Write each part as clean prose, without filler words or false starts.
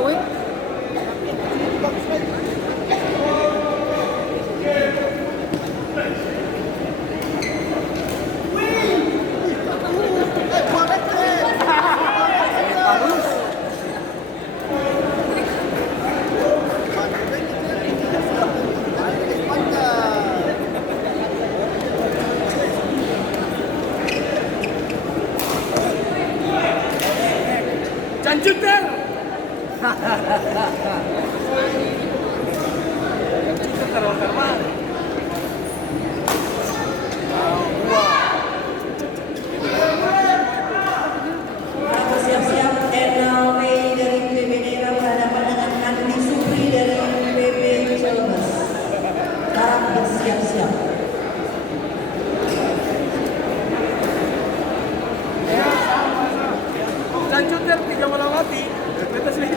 awet. Lanjutin. Siap-siap NLW dari PB Daerah berhadapan dengan Andi Supri dari PB Cilebes. Sekarang bersiap-siap. Lanjutin 3 malam mati. Kita sudah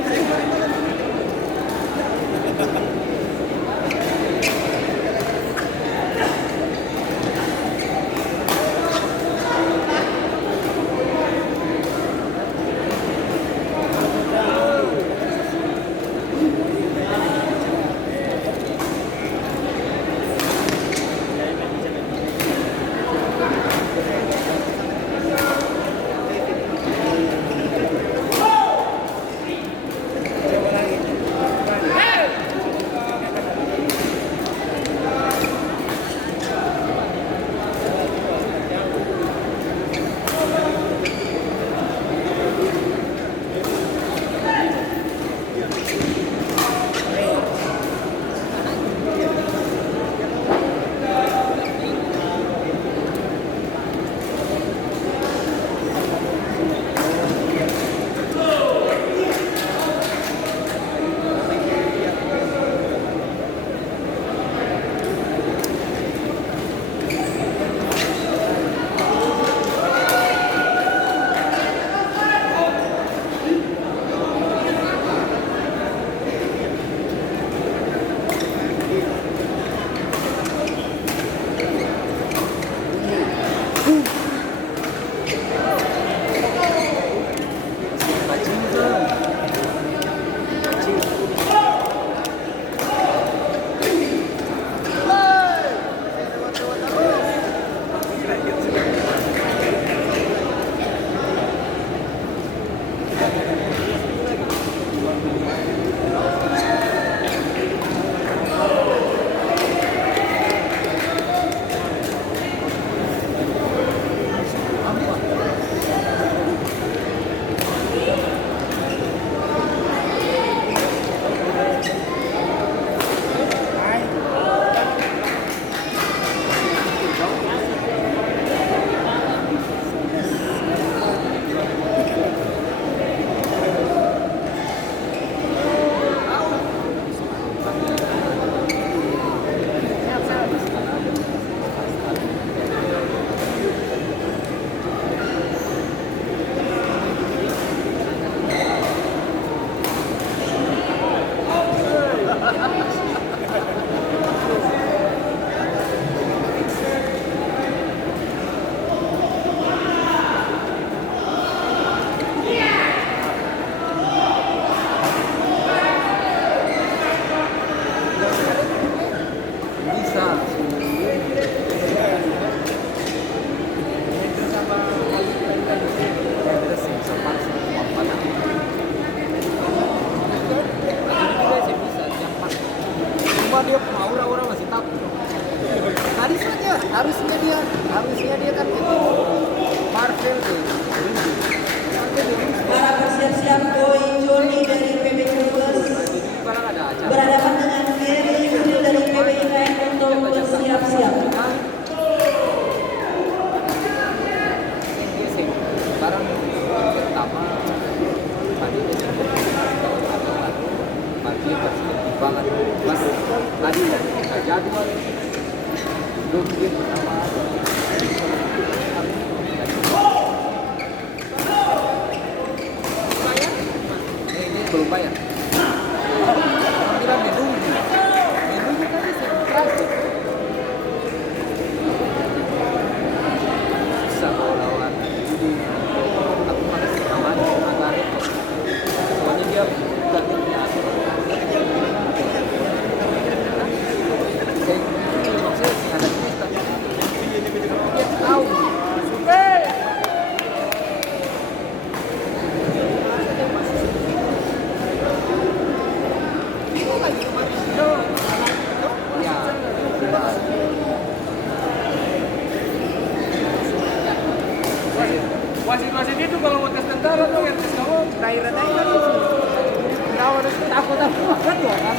Dia mau orang-orang masih takut. Harusnya dia kan itu Marvel tuh. Sekarang bersiap-siap Boy Joni dari PB Cilebes Sekarang ada acara. berhadapan dengan Mary Yudil dari PB IKN untuk bersiap-siap. Sekarang pertama tadi pagi pasti banget pas tadi nggak jadwal belum gitu sama ini belum bayar bilang menunggu tadi sertifikasi susah kalau lawan jadi aku masih aman agak repot soalnya dia ganti Wasit-wasit itu kalau mau tes tentara tuh yang tes kamu daerah-daerah itu. Kawan itu takut banget tuh kan.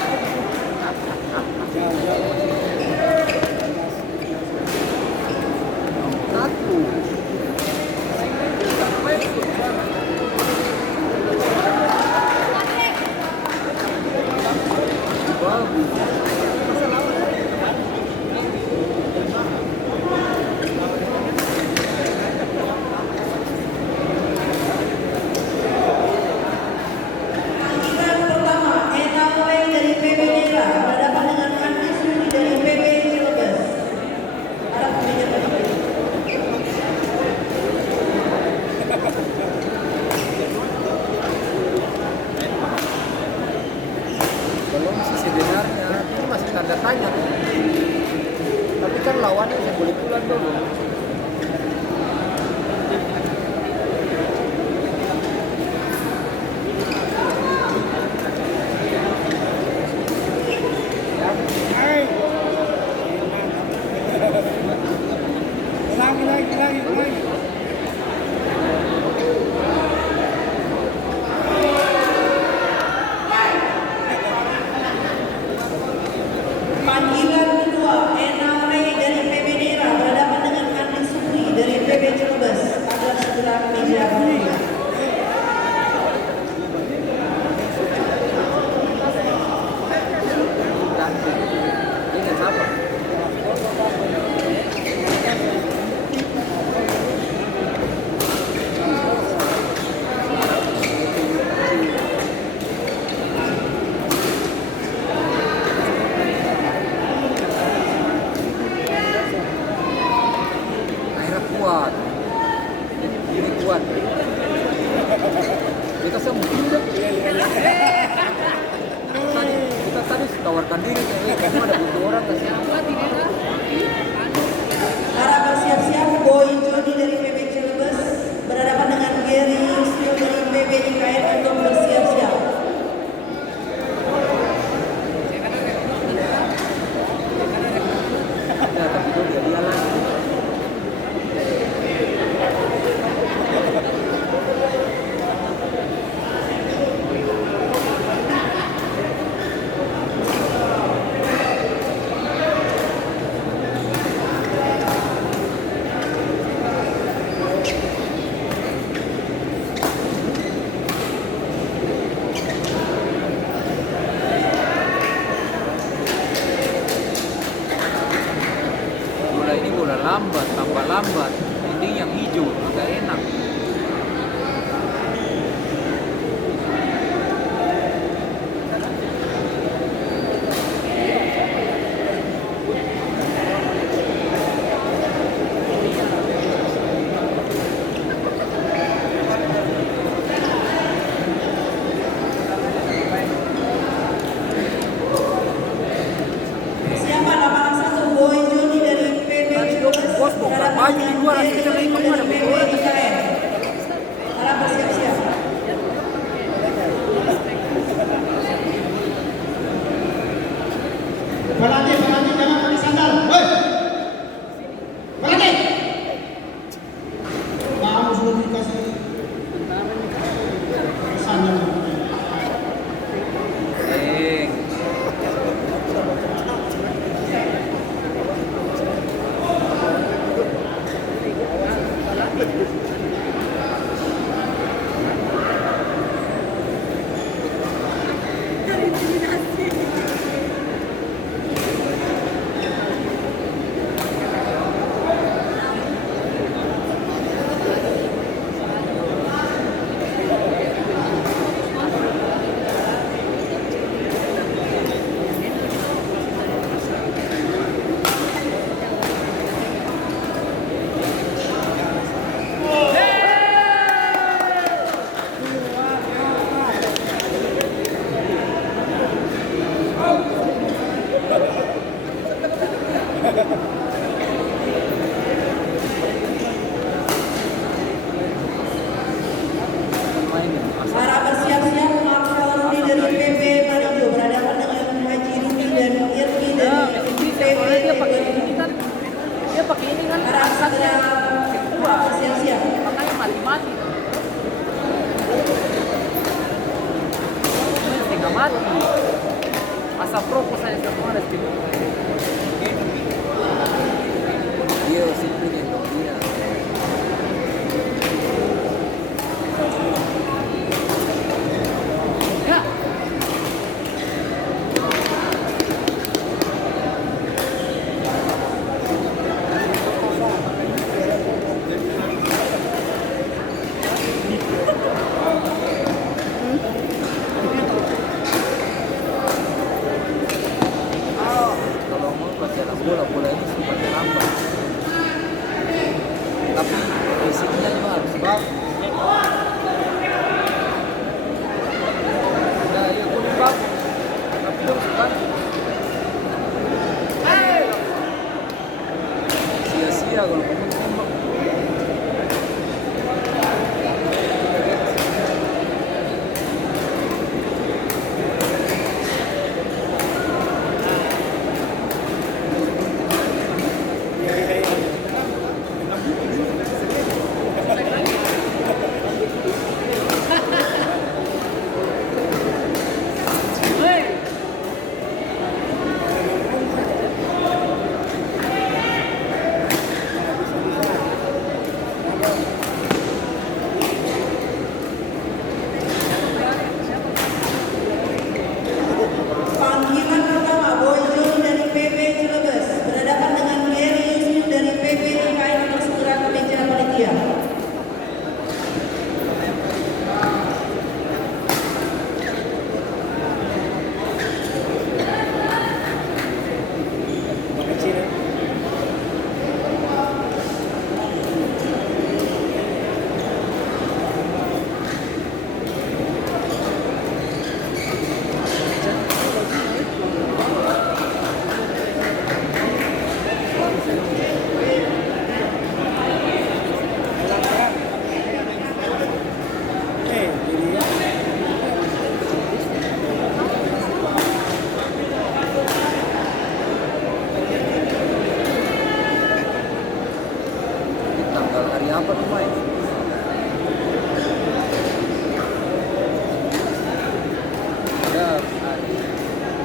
Satu. Panggilan pertama, Enaway dari PB Nira berhadapan dengan Andi Suri dari PB Cilebes. Harap meja berdiri. Belum sih sebenarnya, ini masih tanda tanya. Tapi kan lawannya saya boleh pulang dulu. Panggilan kedua, Enaway dari PB Nira berhadapan dengan Andi Suri dari PB Cilebes. Agar segera meja berdiri. Dan ini siapa? Akhirnya kuat. Ini kuat. Kita semua udah. Kita tadi tawarkan diri kamu ada butuh orang kasih. Harap bersiap-siap, Boy Jody dari PB Cilebes berhadapan dengan Gary Yusril dari PB IKN untuk bersiap-siap. Ya, tapi dia lagi. mati. Asa propos saya semua ada sih. Dia sih punya dia. Ya. Kalau mau pacaran bola itu sifatnya lambat. Tapi fisiknya itu harus bagus. Nah, ya kuning bagus. Tapi harus bagus. Sia-sia kalau kamu tembak. Panggilan pertama Boy Jun dari PB Cilebes berhadapan dengan Gary Yusuf dari PB IKN untuk segera ke meja panitia. Tanggal hari apa tuh main? Ya,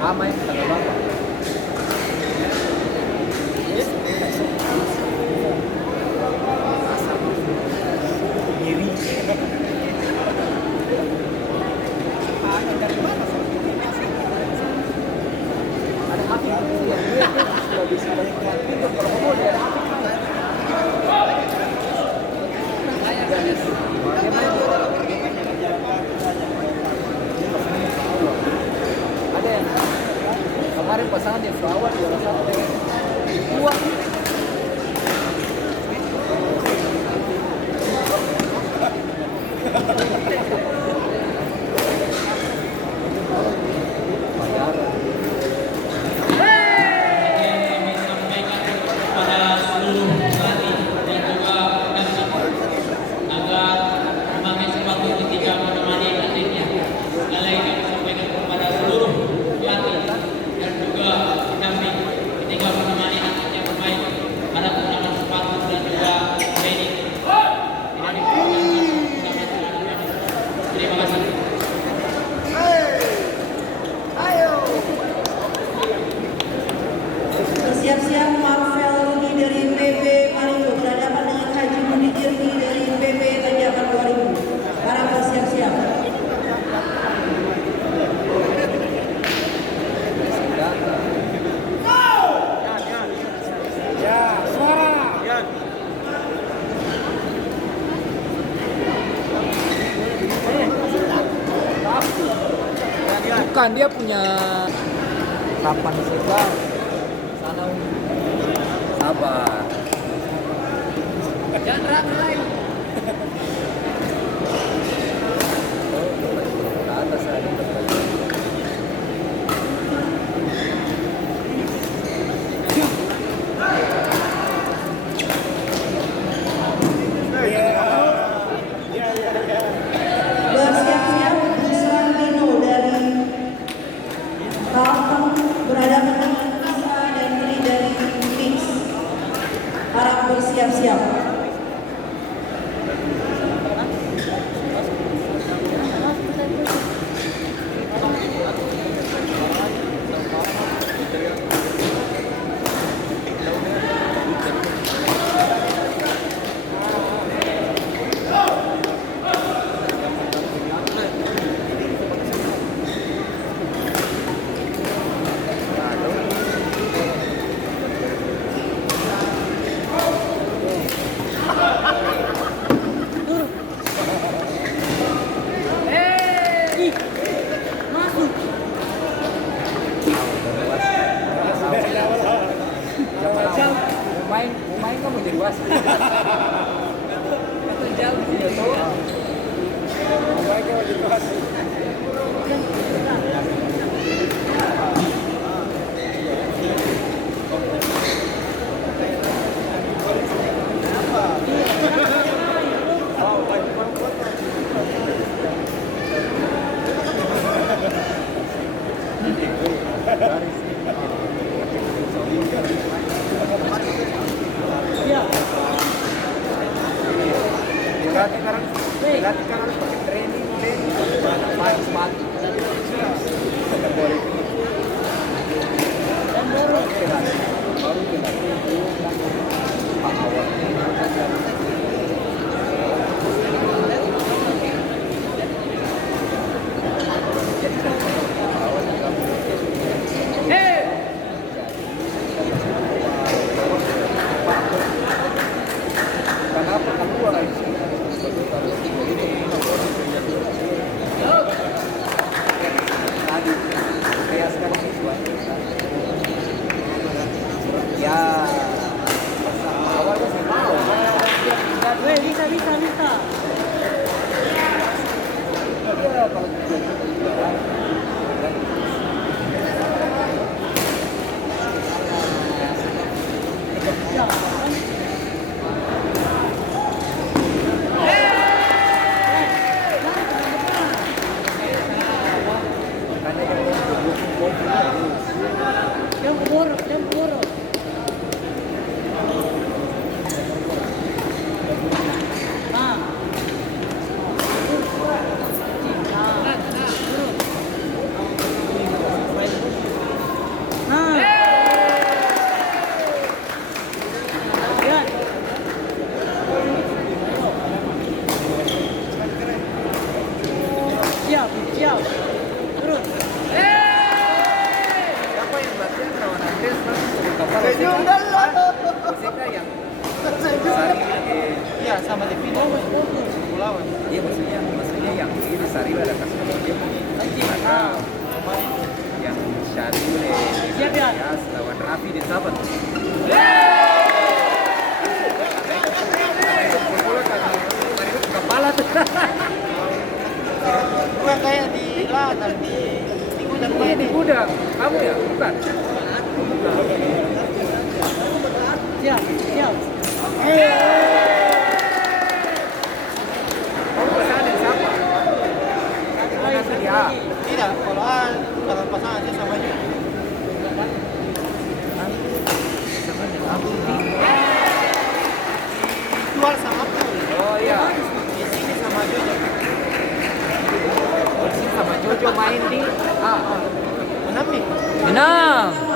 hari main tanggal berapa? Ada hati dia sudah bisa itu kalau mau dia ada hati. Ada yang kemarin pasangan yang Flower juara satu dua. Bersiap-siap Marvel Rudi dari PB Maringo berhadapan dengan Haji Budi Jirni dari PB Tanjakan 2000. Para bersiap-siap. Bukan, dia punya kapan sih Bang? Sana sabar. Jangan ramai. Ke atas ada Bersiap-siap Busran Dino dari Kalteng berhadapan dengan Isa dan Tri dari Mix. Harap bersiap-siap. Jadi kan harus pakai training, harus mati. Baru kita Pak awal. Kenapa keluar lagi? Tadi kayak sekarang ya awal masih mau. Bisa. Ya kalau Yang keburu. Siap. Turun. siapa yang latihan lawan Andres kan? Maksudnya yang Iya, sama di video lawan. iya maksudnya yang ini Sariwa ada kasih dia yang Syarule Siap, ya. lawan Raffi di Sabat. Kepala tuh. Gua kayak di ladang di gudang Iya di gudang. Kamu ya? Bukan. Siap. Kamu pasangan siapa? Nanti dia. Tidak, kalau pasangan sih sama aja. Jual sama aku. Oh iya. Di sini sama Jojo. Sama Jojo main di Menang nih. Menang.